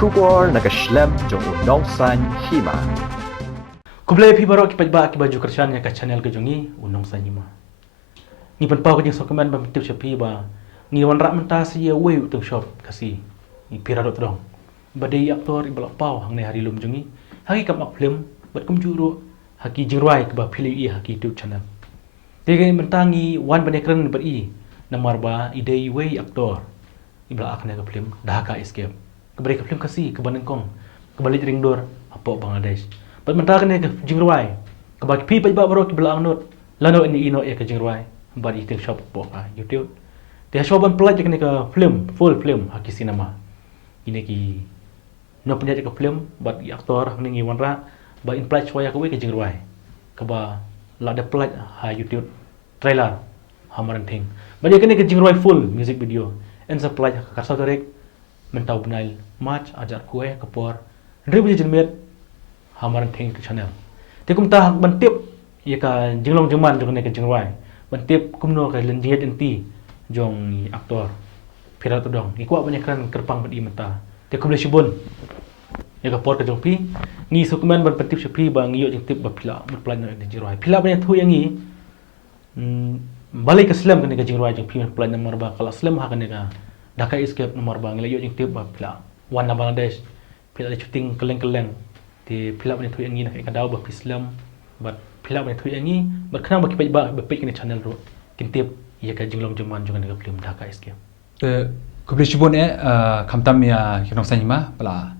Kubor nag-shlem jong unongsan Hima. Kublay pi baro kipajba ki baju kerjaan ka channel ke jongi unong san Hima. Ni penpau ke jing sokeman ba tip shapi ba ni wan rak menta sia we tu shop Khasi. Ni Phira Dohtdong. Badai aktor ibal pau hang ne hari lum jongi. Hagi kam ak Phlim bat kum juru haki jingrai ke ba Phlim i haki YouTube channel. Tege mentangi wan banekran ber i namar ba idei we aktor ibal ak ne ke Phlim Dhaka escape. Kebalik ke Phlim Khasi ke Bandengkong. Kebalik ringdor apa Bangladesh. Pat mentah kene ke jingruai. Ke bagi pi pajba baro ke belang not. Lano ini ino ya ke jingruai. Bad i shop po ka YouTube. Dia shoban pelaj kene ke Phlim, full Phlim haki cinema. Ini ki no penjat ke Phlim bad i aktor ni wanra ba in pelaj waya ke jingruai. Ke ba la de pelaj ha YouTube trailer hamaran thing. Bad kene ke jingruai full music video. En sa pelaj ka karsa direct mentau benail match ajar kue kepor. Ribu jenmet hamaran thing ke channel. Te kum ta bantip ya ka jinglong jeman jong ne ke jingruai. Bantip kumno ka lenjiat enti jong aktor Phira Dohtdong. Ikwa banyak kan kerpang badi mata. Te kum le shibun. Ya ka por ka jong pi ni sukman ban bantip shapi bang yo jeng tip ba phila plan ne jingruai. Phila banyak thu yang ni balik ke Islam kan ke jingruai jong pi plan nomor ba kala Islam ha kan ka Dhaka escape nomor ba ngile yo jeng tip ba phila wan Bangladesh. Phila shooting keleng-keleng. Di phila banyak thu yang ni nak ka daw ba Islam bat phila banyak thu yang ni bat khana ba ki ba page ni channel ro kintip ya ka jinglong jeman jong ne ka Phlim Dhaka escape. Kubli shibun kamtam ya kinong sanima pala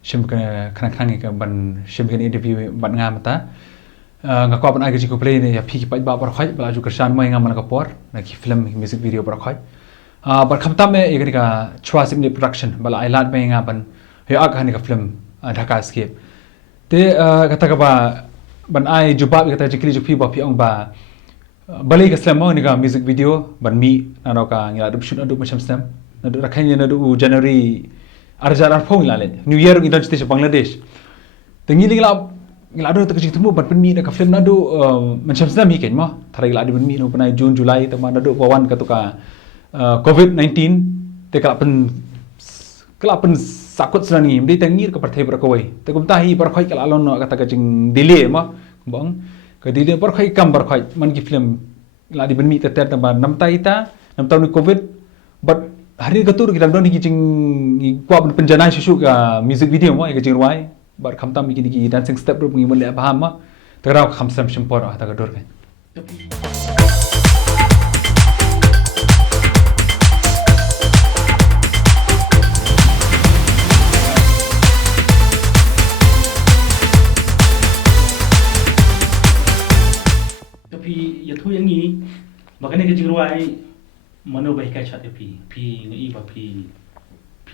shim kana khang ka ban shim kan interview ban nga mata ngakwa ban agi kubli ne ya phi ki ba bar khoi bala ju kersan mai nga man ka por na ki film music video bar khoi bar kamtam ya ka chwa sim ni production bala ailat mai nga ban he ak han ka film Dhaka escape te kata ka ba ban ai jubab kata jikli ju phi ba phi ong ba balik ke Islam ni ka music video ban mi na ka ngila du shoot adu macam Islam nadu rakhanya nadu January arjar arphong lale New Year ngi dan stage Bangladesh tengi ngila adu tak jitu ban mi na ka film nadu macam Islam hi ken mo thara ngila adu ban mi no panai June July ta nadu bawan ka tu ka COVID-19 te kala pen sakut selani mdi tengir ka parthai berkawai te kum tahi berkhoi kala alon no kata ka jing delay mo bang ka delay berkhoi kam berkhoi man ki film la di ben mi te ter tamba nam tai ta nam tahun ni covid but hari gatur ki dang ki jing kwa penjana susu ka music video mo ka jing ruai bar kham tam ki dancing step ru ngi mon le baham ma te ra kham sam shimpor ta ka dor ka ya thu yang ni makanya ke jingruai mano ba hikai chat pi ngi ba pi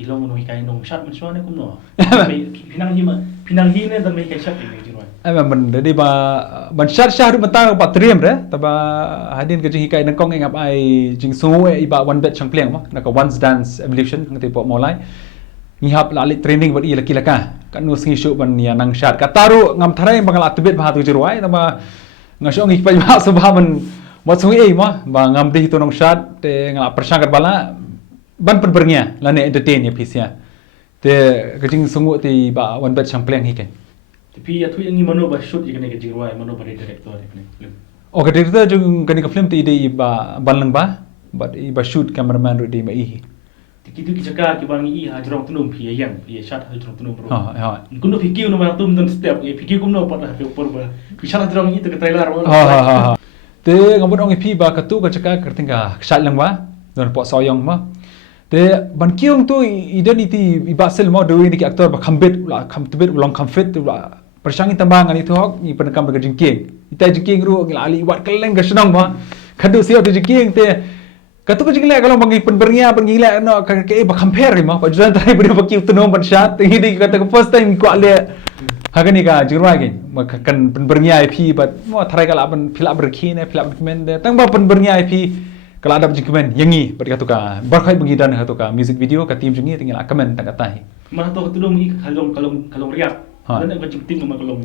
long no hikai nong chat man suane kum no pinang hi ne dan mai hikai chat ni jingruai ai man de ba ban shar ru mata ba triem re ta ba hadin ke jing hikai nang kong ngap ai jing su e ba one bet chang pleng ma na ka once dance evolution ngate po molai ngi hap la training ba i laki laka kan no singi show ban ya nang shar ka taru ngam tharai bangal atbet ba tu jingruai ta ba ngasong ik pa sabha man matsui ei ma ba ngamdi to nong shat te ngala persangkat bala ban perbernya lane entertain ya pisia te kajing sungu ti ba wan bet champleng hiken tapi ya thu yang ni mano ba shoot ikane ke jingruai mano ba director ikane film o ka director jung kani ka film ti de ba banlang ba but i ba shoot cameraman ru de ma i kitu ki jaka ki bangi i hajrong tunum Pynïajan shot hajrong tunum bro ha kuno fikir no ma tum dan step e fikir kumno pa ha por ba ki shot hajrong itu ke trailer ha te ngamut ong pi ba ka tu ka jaka kerting ka shot lang ba don po soyong ma te ban kiung tu identity i ba sel mo do ni ki aktor ba khambet la kham tibet long comfort la persangi tambang ani tu hok ni penekam ba jingking ita jingking ru ngila ali wat keleng ka senang ma kadu sio tu jingking te katu ko jingle kalau bangi penbernya pengila no ka ba compare ma pa juan tai beri ba kiu tu no ban shot ini kata ko first time ko ale hagani ka jingrai ke kan penbernya ip but mo tharai kala ban phila berki ne phila dokumen de tang ba penbernya ip kala ada dokumen yangi ber katu ka berkhai bangi dan katu ka music video ka tim jingi tinggal komen tak katai ma to tu dong i kalong riak dan ba jing tim ma kalong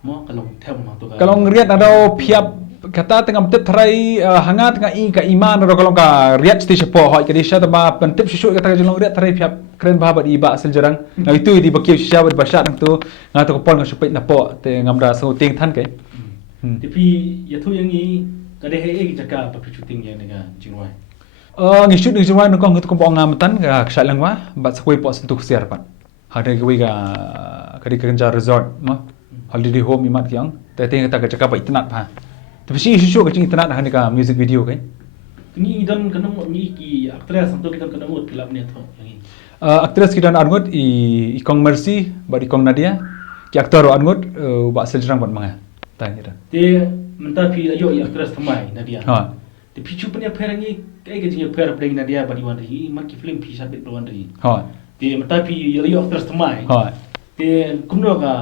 mo kalong them ma to ka kalong riat ada phiap kata tengah mentip terai hangat tengah ka iman ro kalau ka riat sti sepo hoi ka disha tama pentip susu kata jolong riat terai pihak keren bahabat iba asal jarang nah itu di bakiu sya ber basat tu ngatu ko pon supait na po te ngamra so ting than ke tapi ya tu yang ni kada he jaka pa shooting yang dengan jingwai ngi shoot ngi jingwai no ko ngut ko bong ngamtan ka ksat langwa bat sakoi po sentuh siar pan hade ke ga kadi kerja resort ma holiday home imat kyang te ting ta ka jaka pa itnat pa tapi si isu ka cing internet hani ka music video kan ni dan kana mo ni ki actress santo kita kana mo film ni tho yang actress kita angot ikong Mercy ba ikong Nadia ki aktor angot ba sejarang ban manga tanya dah te menta pi ayo actress thamai Nadia ha te pi chupan ya phera ni kai ke jing phera playing Nadia ba diwan ri mat ki film pi sabit bawan ri ha te menta pi ayo actress thamai ha te kumno ka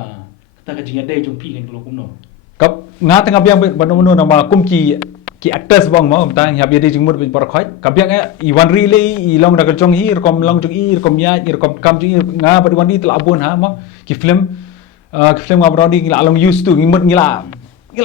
kata ka jing ade jong pi kan kalau kumno kap nga tengah biang banu nama kumki ki actors bang mau tang ya biade jingmur bin parakhoi kabiang i wan ri le i long da kalchong hi rekom long jong i rekom ya i rekom kam jing nga ba wan di tla abon ha mo ki film ngabrodi ngila long used to ngimut ngila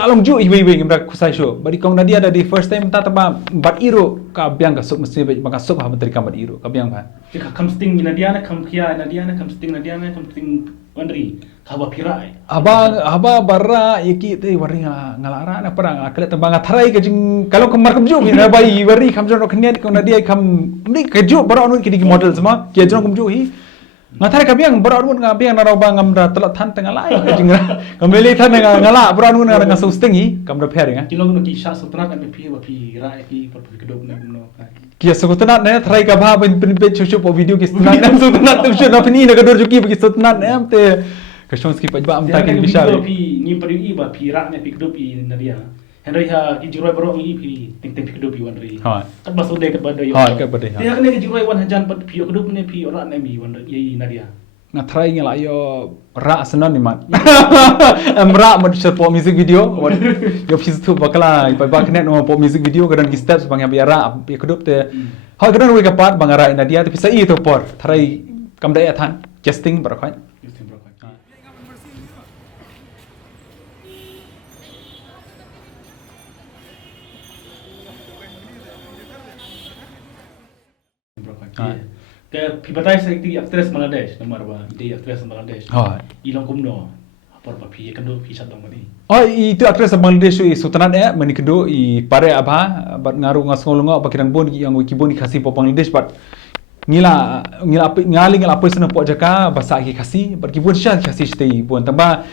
long ju i we ngimra kusai show badi kong nadia da di first time ta taba bat iro ka biang ka sok mesti ba sok ha menteri kam bat iro kabiang ba ka kam sting Nadia na kam kia Nadia na kam sting Nadia na kam sting Wandri khawa Phira aba barra yaki te wari ngalara na parang aklet tembang atharai ke jing kalau kemar kemju na bai wari khamjon ro khnia ko nadia kham ni keju bara anu ki model semua ki jon kemju hi ngathai kabiang bara anu ngabiang na roba ngamra telat than tengah lai ke jing kameli than ngala bara anu na ngasusting hi kamra pher nga kilong no ki sha sutrat ame Phira ki par kedop na no kia sukutnat ne thrai ka bha ben pe chu po video ki sutnat nam sutnat tu chu na pni na gador juki ki sutnat nam te kashon ski pajba am ta ki bishar ni pari i ba Phira ne pikdop i Nadia henry ha ki jiroi baro i phi ting ting pikdop i Wandri ha kat ba sode kat ba do yo ha kat ba de dia ne ki jiroi wan hajan pat phi kedop ne phi ora ne mi Wandri i Nadia nga thrai ngala yo ra sanan ni mat amra mod po music video yo phis tu bakala pa ba knet no po music video kadan ki steps bang ya biara ya kedup te ha kadan we ka part bang ra Nadia te pisa i to por thrai kam dai athan casting bar khoi ke pibatai sekti actress Bangladesh nomor ba ide actress Bangladesh ha ilong kumno par pa phi kando phi sat dong mani itu actress Bangladesh i sultanat mani kedo i pare abha bat ngaru ngasngolongo bakirang bon yang ki bon Khasi po Bangladesh bat ngila apa sana po jaka basa ki Khasi bat ki bon sha Khasi stay bon tamba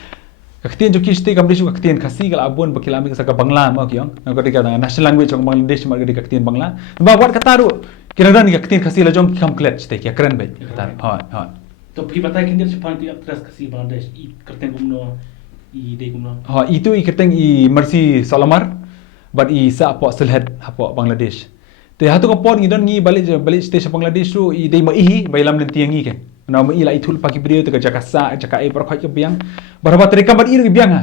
kaktian joki stay Bangladesh kaktian Khasi kala abon bakilami ka Bangla ma kyong ngaka national language ng Bangladesh ma gadi kaktian Bangla ba wat kataru kira-kira ni kaktian Khasi la jom kam klet stay ya keren be kata ha to pibatai kindir sepan tu actress Khasi Bangladesh i kerten kumno i de kumno ha itu i kerten i Mercy Salamar bat i sa po selhead hapo Bangladesh te hatu ko pon ngidon ngi balik station Bangladesh tu i dei ma ihi bailam lenti ngi ke na ma ila itul pagi video te jaka sa jaka e par khoi ke biang baraba terika mat ir biang ha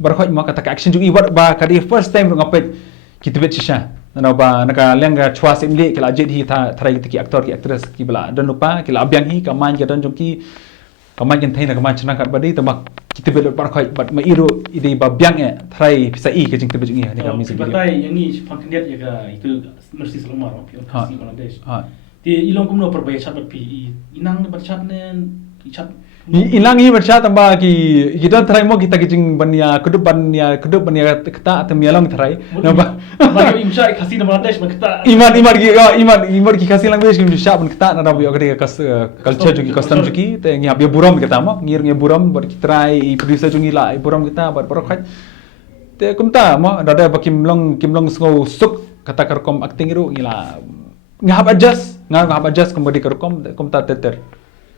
bar khoi ma kata action ju i wat ba kadi first time ngapet kitibet shisha na ba naka lenga chwa simle kila jet hi tha thrai ki aktor ki actress ki bala dan lupa kila biang hi kaman ke dan jongki kaman ken thaina kaman chana kat badi tamak kitibet par khoi bat ma iru ide ba biang e thrai pisa i ke jing tibet ngi ni ka music video pibatai yang ni sepan kindir ya ga itu Mercy Salamar Khasi Bangladesh ha ti ilong kumno perbaya chat bat pi inang bat chat ne chat ilang hi baca tamba ki kita try mo kita kicing bania kedup bania kata atem yalang try napa ba imsha Khasi Bangladesh makta iman ki Khasi language ki imsha ban kata na rabu agade kas culture juki custom juki te ngi habia buram kita mo ngir ngi buram bar ki try producer jungi la buram kita bar khat te kumta mo dada bakim long sngo suk kata karkom acting ru ngila ngahab adjust kembali karkom kumta teter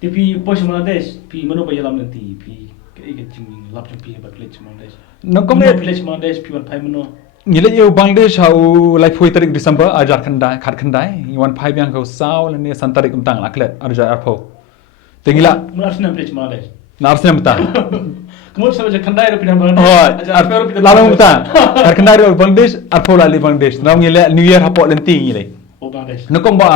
tapi pos Bangladesh pi mano ba yalam nanti pi ke jing lap jong pi ba village Bangladesh nongkom village Bangladesh pi wan pai mano ngile yo Bangladesh hau like 4 tarik December ajar khandai wan pai biang kau saw lene santarik umtang laklet arja arpo tengila mulasna village Bangladesh narsna mta kemud sama je khandai ro pinang Bangladesh ajar arpo ro lalang mta khandai ro Bangladesh arpo la Bangladesh nam ngile new year hapo lenti ngile Bangladesh nongkom ba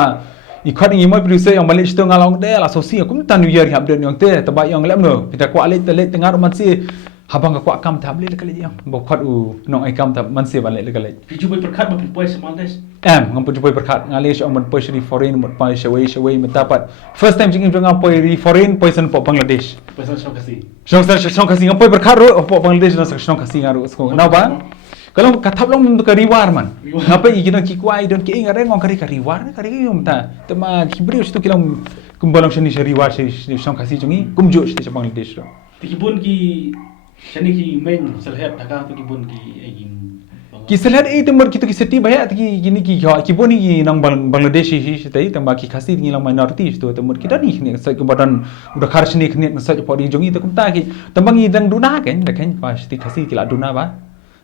ikut ni moi producer yang balik situ ngalong de la sosi aku minta new year update yang te tebak yang lem no kita kuat let tengah roman si habang ka kwa kam ta beli lekale yang bo khat u nong ai kam ta man se ban le lekale Piju boy perkat makin pois semaldes. ngam pu jupoi perkhat ngale sho man poi shri foreign mot pai shaway matapat first time jing ngam poi ri foreign poison po Bangladesh Pois song kasi. shong kasi ngam poi perkhat ro po Bangladesh na shong kasi ngaru sko na ba kalau kathap long ka riwar man ngapai igina ki kwai don ki ingare ngong kari ka riwar kari yum ta tema kibri sto kilam kumbalang shani riwar shong kasi jungi kumjo shte Bangladesh ro Tikibun ki shani ki main selhet Dhaka tikibun ki agin ki selat temur kita ki seti banyak ki gini ki boni ki nang Bangladesh hi tai tamba ki Khasi ni lang minority sto temur kita ni ni sa kebadan udah khar sini khni sa podi jongi to kumta ki tambangi dang duna kan pas ti Khasi ki la duna ba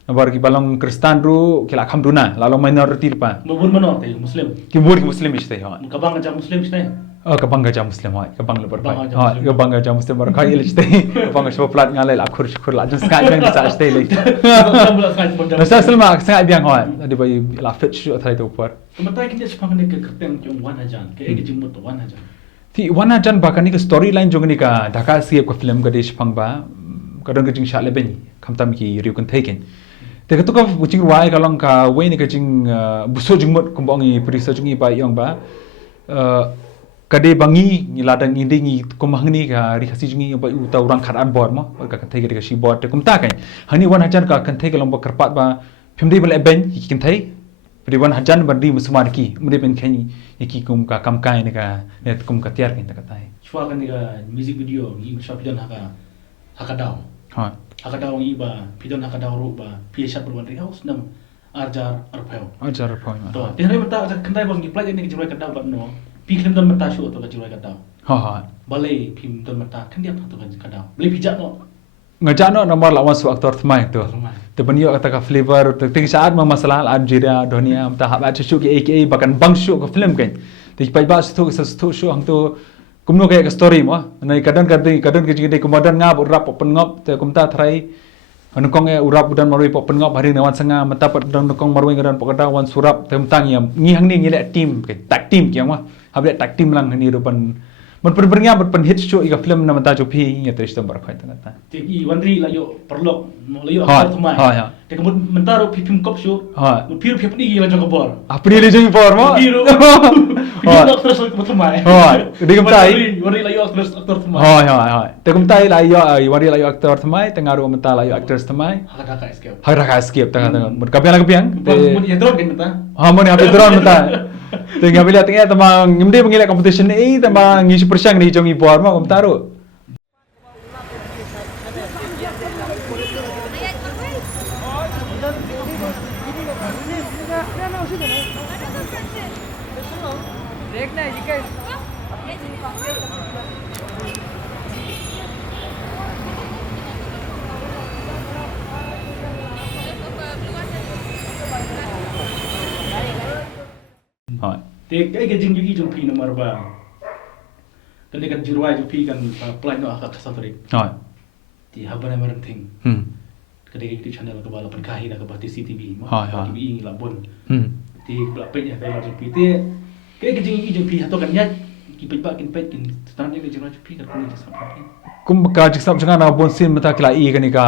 nabar ki balong Kristan ru ki la kham duna la minority pa mabun mano te muslim. ki bur ki muslim istai ha Kabang aja muslim stai. kabang gaja muslim ha kabang le berpai ha kabang gaja muslim ber khai le istai kabang so plat ngalai la khur la jun skai bang sa istai le Nasa selma sangat biang ha tadi bai la fit shoot thai to par Kementai kita sepang ni ke kerteng jong wan ajan ke ege jimut wan ajan. Ti wana jan ba kani ka storyline jong ni ka Dhaka escape ka film ka desh phang ba kadang ka jing sha le ben khamtam ki riu kan thaiken te ka to ka buching ruai ka long ka we ni ka jing buso jing mot kumbong i prisa jing i ba yong ba kade bangi ni ladang indi ni kumang ni ka ri Khasi jing i ba u ta urang khat an bor mo ka kan thai ka shi bor te kum ta kai hani wana jan ka kan thai ka long ba karpat ba phim dei ba le ben ki kan thai Periwan hajan bandi musman ki mudi pen khani iki kum ka kam kai ne ka net kum ka tiar kin ta katai Chua kan ni ka music video ni shop jan haka daw. ha Haka daw ni ba pidon haka daw ru ba pia shat berwan ri house nam arjar arpeo. ajar point To tenai mata kendai bang ni plaj ni jirai ka daw ba no. Pi klem don mata shu to ka jirai ka daw. ha Balai phim don mata kan dia to ka daw. Beli pijak no. ngajano nomor lawan su aktor thmai to te banyo kata ka flavor te ting saat ma masalah al jira dunia ta ha ba chu ki aka bakan bang shu ka film kan te pai ba su su shu ang to kumno ka story mo nai kadang ke jing de kumadan ngap urap pen ngop te kumta thrai anukong urap budan marui pen ngop hari nawan sanga mata pat dang nukong marui ngadan pokada wan surap te mtang yam ngi hang ni ngile team ke tak team ki ma hable tak team lang ni rupan man pernya pen hit show ika film na mata chu phi ya trish tam bar khai ta ta Te i wanri la yo perlok mo la yo Ha, thumai. ha. Te kemud mentaro phim kop shu. ha Pir phim ni la jong bor. apri le jing for mo Piro. Ha. Piro terus mo thumai. Ha, di kum tai. Wanri la yo terus aktor thumai. ha te kum tai la yo wari la yo actor thmai tengaru mata la yo actors thmai Haka Dhaka escape. har ka skip tanga mut kapiang Mo ya drone kan mata. ha mon ha pedron mata te ngabila tengah tamang ngimde mengile competition ni tamang ngi persang ni jongi bor mo kum taru ha Te kai ke jing yugi jong pi nomor ba. Kan dekat jirwai jong pi kan plan no aka kasatri. ha Ti habana marang thing. Kadang YouTube channel ke bala perkahi dah ke bati CTV. Ha, ha. TV ni labun. hmm Ti bala page ya bala jong pi te. Kai ke jing yugi jong pi hato kan nyat. Ki page ba kin page kin stand ni jirwai jong pi kan kuni jasa pi. kum ka jiksam jangan na bon sin mata kila i kani ka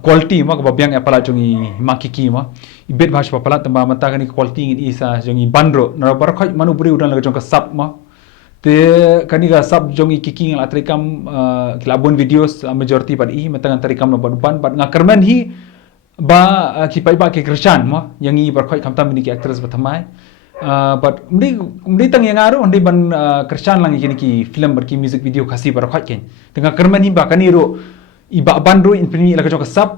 quality ma ka babyang apala jongi makiki ma ibet bhash papala tamba mata kani quality ngi isa jongi bandro na bar khoi manu buri udan la jong ka sub ma te kani ka sub jongi kiki ngal atrikam kila bon videos majority pad i mata kan tarikam no ban bad ngakarman hi ba ki pai ba ke krishan ma yangi bar khoi kamtam ni ki actress bathamai but mdi tang yang aru ndi ban krishan lang kini ki film ber ki music video Khasi bar khoi ken tengah kerman hi ba kani ro iba ban ro in pini la ka jong ka sub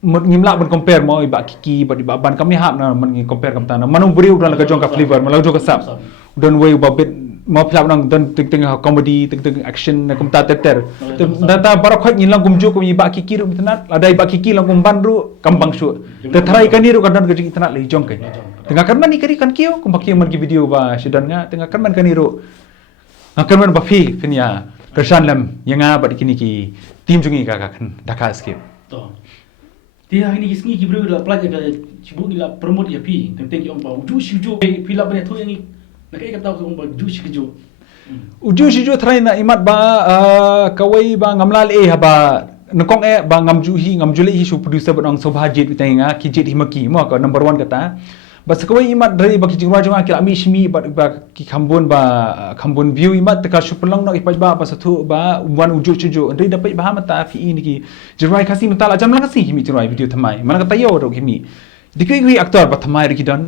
ngimla ban compare mo iba kiki ba iba ban kami hap na man ngi compare kam tan manu buri udan la ka jong ka flavor ma la jong ka sub udan way ba bit mo phlap nang dan ting comedy ting action na kum ta teter data bar khoi ngilang kum ju kum iba kiki ro mitnat ada iba kiki lang kum ban ro kambang shu te tharai kani ro kan ka jing itnat le jong kai tengah kerman ni kari kan kio kum bakki man ki video ba sidan nga tengah kerman kani ro kerman ba phi finya Krishan lam yang ba dikini ki tim jungi ka kan Dhaka escape To. Ti hari ni kisngi ki bru la plaj ka cibu ni la promote ya pi. Tentang ki ong ba uju shuju pi la bane thu yang ni. Nak ai kata ong ba uju shuju. uju si jo trai na imat ba kawai ba ngamlal haba nakong ba ngam juli hi su producer bang sobha jit tenga ki jit himaki mo ka number 1 kata ba sekawai imat dari ba ki jingwa jonga ki ami shmi ba ki khambon view imat ka supelong no ipa ba satu ba wan uju chuju ndai dapat ba mata fi ini ki jirai khasi mata la jam la kasi himi jirai video thamai mana kata yo ro himi dikri hui aktor ba thamai ri dan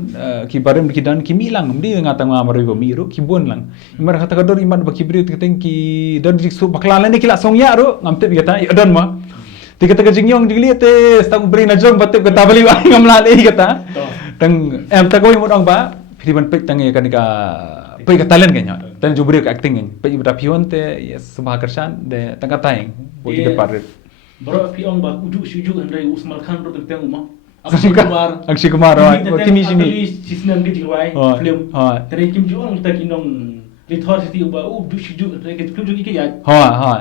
ki barem ri dan ki mi lang mdi ngata nga maroi ba mi ro ki bon lang imar kata kador imat ba ki bri tekeng ki dan ri su bakla la ni kila song ya ro ngamte bi kata don ma tiga jingyong digli te stang bri na jong batep kata bali wa ngamla le kata tang tak koi modong ba philiban pek tang ka nika pek talent kanya tan jubri ka acting en pek bra pion te yes subha karshan de tang kata en bodi ke par bro pion ba uju shuju andre usmal khan ro teng uma Akshay Kumar kimi sini sisnam ke jiwai film tere kim jong ta kinong lithor siti ba uju shuju andre ke film jogi ke ya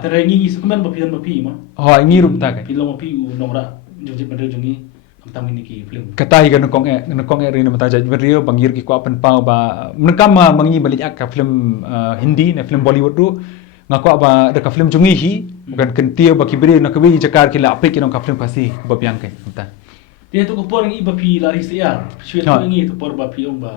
tere ngi sukuman ba film ba pi ma ngi rup ta ke film ma pi u nongra joji bandre jongi tamini ki film katai ga nokong e rin mata jaj berio bangir ki ko pen pau ba menakam mangi balik ka film Hindi ne film Bollywood tu ngako ba de ka film jungi hi bukan kentia ba kibri na kawi jakar ki la apik ki ka film pasi ba piang ke mata dia tu ko por ngi ba pi lari sia shwe tu ngi tu por ba pi ba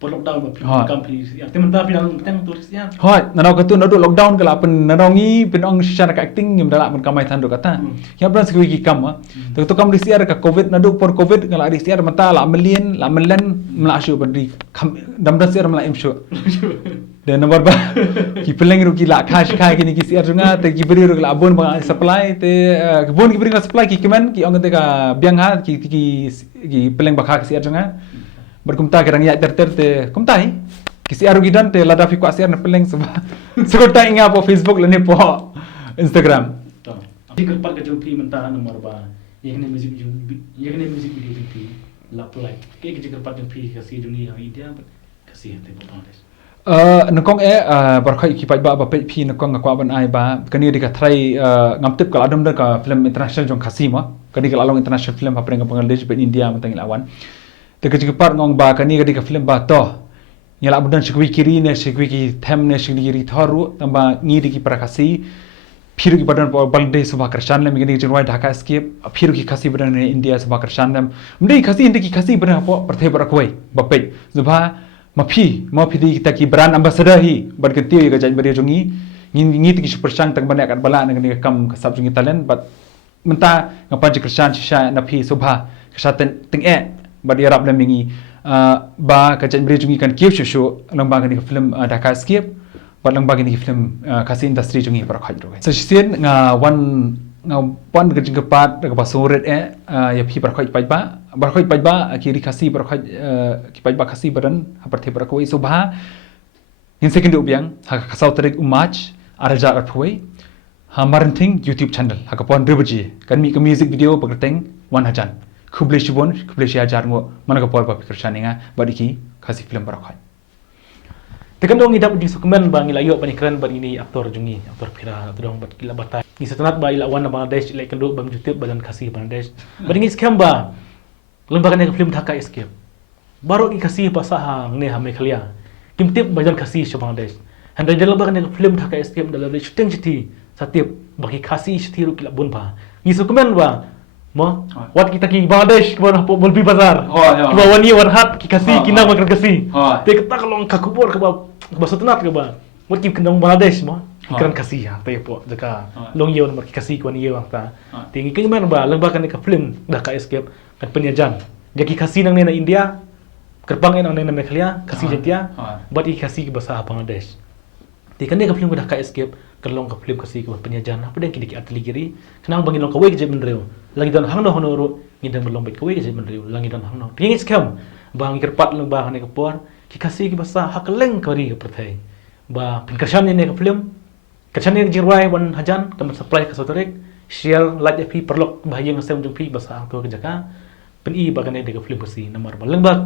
por lockdown ba pi kam pi sia temen ta pi lang teng tu sia hoi na ka tu na do lockdown ka la pen na ngi pen ong shara ka acting ngim dala man kamai than do kata ya bran sekwi ki kam tu kam sia ka covid na do por covid ka la sia mata la million la melan mla shu bandi dam da sia mla im shu dan nomor ba ki peleng ru ki la khash khai ki ni ki sia junga te ki beri ru la bon ba supply te bon ki beri la supply ki kemen ki ong te ka biang ha ki peleng ba kha ki sia junga berkumta kerang ya ter te kumtai ki sia ru gidan te lada fi kwa sia na peleng seba sekota inga po Facebook le ne po Instagram to dikal pak ka jumpi menta nomor ba yegne music video jumpi la play ke dikal pak jumpi ka si juni ha idea kasi te po panes nakong barkhai ki pai ba pe phi nakong ngakwa ban ai ba kani dika thrai ngamtip kala adam ka film international jong Khasi ma kani kala long international film hapre ngam Bangladesh ben India matang lawan te ka jikapar ngong ba kani ka dika film ba to nyala budan shikwi kiri ne shikwi ki them ne shikwi ri thoru tamba ngi diki para Khasi phiru ki badan Bangladesh subha karshan le migini jinwai Dhaka escape phiru ki Khasi badan ne India subha karshan le mdei Khasi indi ki Khasi badan po parthe barakwai bape zubha mapi di kita ki brand ambassador hi berganti ga jan beri jongi ngi ti super sang tang banyak kan bala nang kam kasab jongi talent but menta ngapa ji krishan shisha na phi subha kasatan ting bad yarab le mingi ba ka jan beri jongi kan kiu shu lang ba ni film Dhaka escape ba lang ba ni film Khasi industry jongi par khaj ro so shin nga one nga pon ga jing pat ga basuret ya phi par khaj pai ba ki ri Khasi par khaj ki pai ba Khasi badan hapar the par koi subha in second ubyang ha khasau tarik umach arja arthoi ha maranting YouTube channel ha ka pon rebaji kan mi ka music video pagateng 1000 khuble shibon khuble shia jar ngo mana ka por ba fikir shaninga badiki Khasi film par khaj tekan dong idap di sukumen bang ila yo panikran ban ini aktor jungi aktor Phira dong bat kila batai ni setanat ba ila wan Bangladesh ila kendo bam YouTube badan Khasi Bangladesh badingi scam ba lembaga ne film Dhaka escape baru ki Khasi pasaha ne ha Meghalaya kimtip badan Khasi Bangladesh handa dalam lembaga ne film Dhaka escape dalam shooting chiti satip bagi Khasi chiti ru kila bun ba ni sukumen ba mo wat kita ki Bangladesh ke bawah Molbi Bazar ke bawah ni warhat ki Khasi kina makan Khasi te kata kalau ka kubur ke bawah setanat ke bawah wat ki kendong Bangladesh mo ikran Khasi ha te po jaka long yew nomor ki Khasi ko ni yew ta tingi ke man ba lembaga ne ka film Dhaka escape kan Pynïajan jadi Khasi nang nena India kerbang nang nena Meghalaya Khasi jentia buat i Khasi ke bahasa Bangladesh ti kan dia ka film Dhaka escape kerlong ka film Khasi ke Pynïajan apa den ki atli giri kenang bangin long ka wei ke menreu lagi dan hang no honoro ngidang melong bet ka wei ke menreu lagi dan hang no tingi scam bang kerpat long ba ne ka por ki Khasi ke bahasa hakleng kari ke perthai ba pinkasan ne ka film kasan ne jirwai 1000 kam supply ka sotarek share like fi perlok bahaya ngasem jung fi bahasa to ke jaka pen i bagane de film Khasi nomor balang bak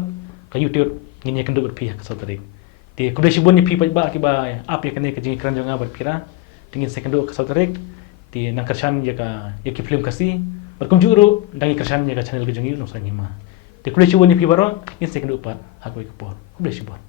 ka YouTube ngin yakan do pi ka sotarik ti kude shibon ni pi ba ki ba ap ya kane ka jing kran jonga bar Phira tingin second do ka sotarik ti nang kersan ya ki film Khasi berkum juru dangi kersan ya ka channel ke jongi no sa Hima ti kude shibon ni pi baro ngin second do pat hakoi ka por kude shibon